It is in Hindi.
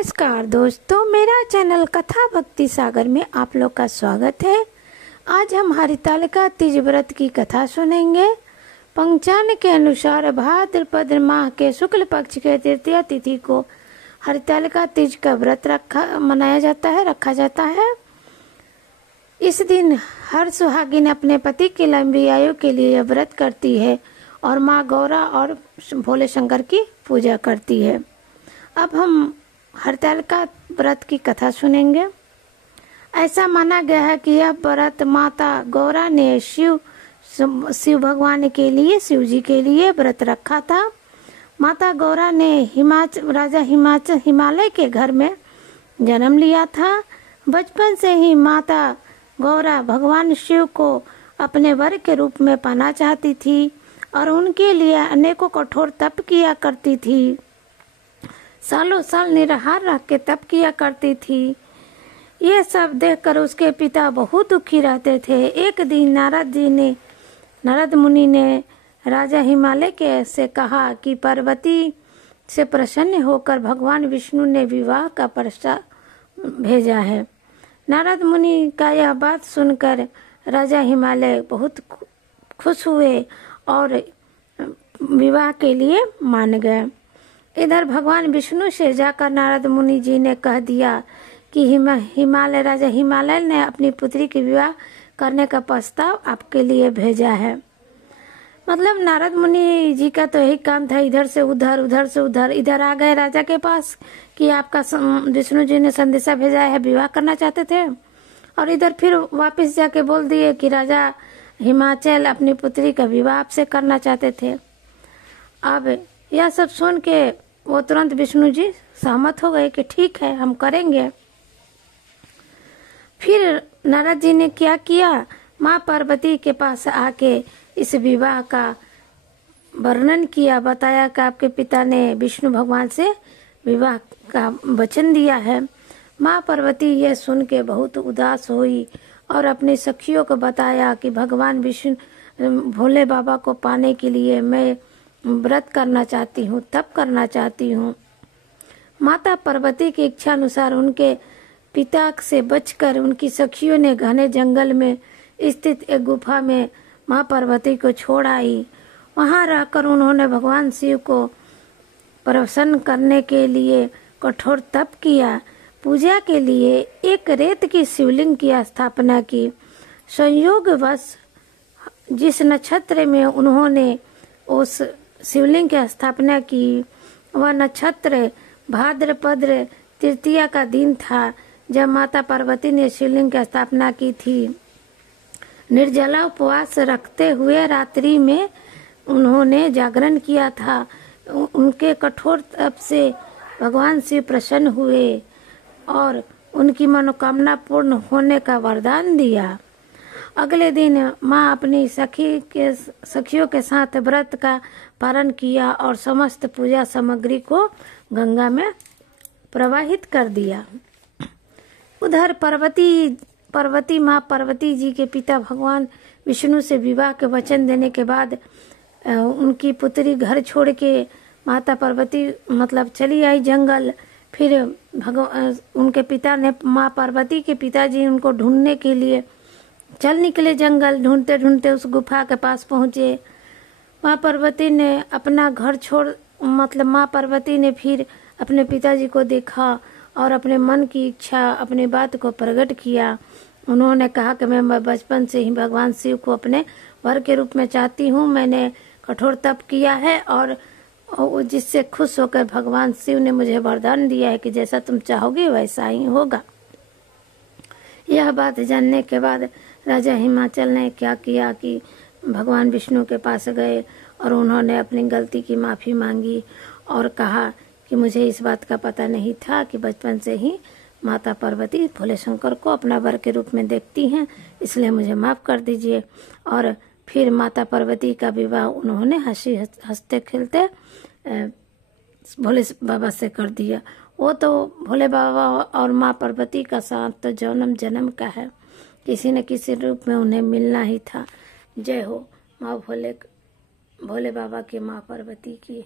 नमस्कार दोस्तों, मेरा चैनल कथा भक्ति सागर में आप लोग का स्वागत है। आज हम हरितालिका तीज व्रत की कथा सुनेंगे। पंचांग के अनुसार भाद्रपद माह के शुक्ल पक्ष के तृतीया तिथि को हरितालिका तीज का व्रत रखा जाता है। इस दिन हर सुहागिन अपने पति की लंबी आयु के लिए यह व्रत करती है और माँ गौरा और भोले शंकर की पूजा करती है। अब हम हरितालिका व्रत की कथा सुनेंगे। ऐसा माना गया है कि यह व्रत माता गौरा ने शिव भगवान के लिए, शिव जी के लिए व्रत रखा था। माता गौरा ने हिमालय के घर में जन्म लिया था। बचपन से ही माता गौरा भगवान शिव को अपने वर के रूप में पाना चाहती थी और उनके लिए अनेकों कठोर तप किया करती थी। सालों साल निराहार रह के तप किया करती थी। ये सब देखकर उसके पिता बहुत दुखी रहते थे। एक दिन नारद मुनि ने राजा हिमालय के से कहा कि पार्वती से प्रसन्न होकर भगवान विष्णु ने विवाह का प्रस्ताव भेजा है। नारद मुनि का यह बात सुनकर राजा हिमालय बहुत खुश हुए और विवाह के लिए मान गए। इधर भगवान विष्णु से जाकर नारद मुनि जी ने कह दिया कि राजा हिमालय ने अपनी पुत्री के विवाह करने का प्रस्ताव आपके लिए भेजा है। मतलब नारद मुनि जी का तो यही काम था, इधर से उधर, उधर से उधर, इधर आ गए राजा के पास कि आपका विष्णु जी ने संदेशा भेजा है, विवाह करना चाहते थे, और इधर फिर वापस जाके बोल दिए कि राजा हिमाचल अपनी पुत्री का विवाह आपसे करना चाहते थे। अब यह सब सुन के वो तुरंत विष्णु जी सहमत हो गए कि ठीक है, हम करेंगे। फिर नारद जी ने क्या किया, माँ पार्वती के पास आके इस विवाह का वर्णन किया, बताया कि आपके पिता ने विष्णु भगवान से विवाह का वचन दिया है। माँ पार्वती ये सुन के बहुत उदास हुई और अपनी सखियों को बताया कि भगवान विष्णु भोले बाबा को पाने के लिए मैं व्रत करना चाहती हूँ, तप करना चाहती हूँ। माता पार्वती की इच्छा अनुसार उनके पिता से बचकर उनकी सखियों ने घने जंगल में स्थित एक गुफा में माँ पार्वती को छोड़ आई। वहाँ रहकर उन्होंने भगवान शिव को प्रसन्न करने के लिए कठोर तप किया। पूजा के लिए एक रेत की शिवलिंग की स्थापना की। संयोगवश जिस नक्षत्र में उन्होंने उस शिवलिंग की स्थापना की वह नक्षत्र भाद्रपद तृतीया का दिन था, जब माता पार्वती ने शिवलिंग की स्थापना की थी। निर्जला उपवास रखते हुए रात्रि में उन्होंने जागरण किया था। उनके कठोर तप से भगवान शिव प्रसन्न हुए और उनकी मनोकामना पूर्ण होने का वरदान दिया। अगले दिन माँ अपनी सखियों के साथ व्रत का पालन किया और समस्त पूजा सामग्री को गंगा में प्रवाहित कर दिया। उधर पार्वती माँ पार्वती जी के पिता भगवान विष्णु से विवाह के वचन देने के बाद उनकी पुत्री घर छोड़ के माता पार्वती चली आई जंगल। फिर उनके पिता ने, माँ पार्वती के पिताजी उनको ढूंढने के लिए चल निकले जंगल। ढूंढते ढूंढते उस गुफा के पास पहुँचे। माँ पार्वती ने अपना घर छोड़ माँ पार्वती ने फिर अपने पिताजी को देखा और अपने मन की इच्छा, अपनी बात को प्रकट किया। उन्होंने कहा कि मैं बचपन से ही भगवान शिव को अपने वर के रूप में चाहती हूँ। मैंने कठोर तप किया है और जिससे खुश होकर भगवान शिव ने मुझे वरदान दिया है कि जैसा तुम चाहोगे वैसा ही होगा। यह बात जानने के बाद राजा हिमाचल ने क्या किया कि भगवान विष्णु के पास गए और उन्होंने अपनी गलती की माफ़ी मांगी और कहा कि मुझे इस बात का पता नहीं था कि बचपन से ही माता पार्वती भोले शंकर को अपना वर के रूप में देखती हैं, इसलिए मुझे माफ़ कर दीजिए। और फिर माता पार्वती का विवाह उन्होंने हंसते खेलते भोले बाबा से कर दिया। वो तो भोले बाबा और माँ पार्वती का साथ तो जन्म जन्म का है, किसी न किसी रूप में उन्हें मिलना ही था। जय हो माँ भोले बाबा की, माँ पार्वती की।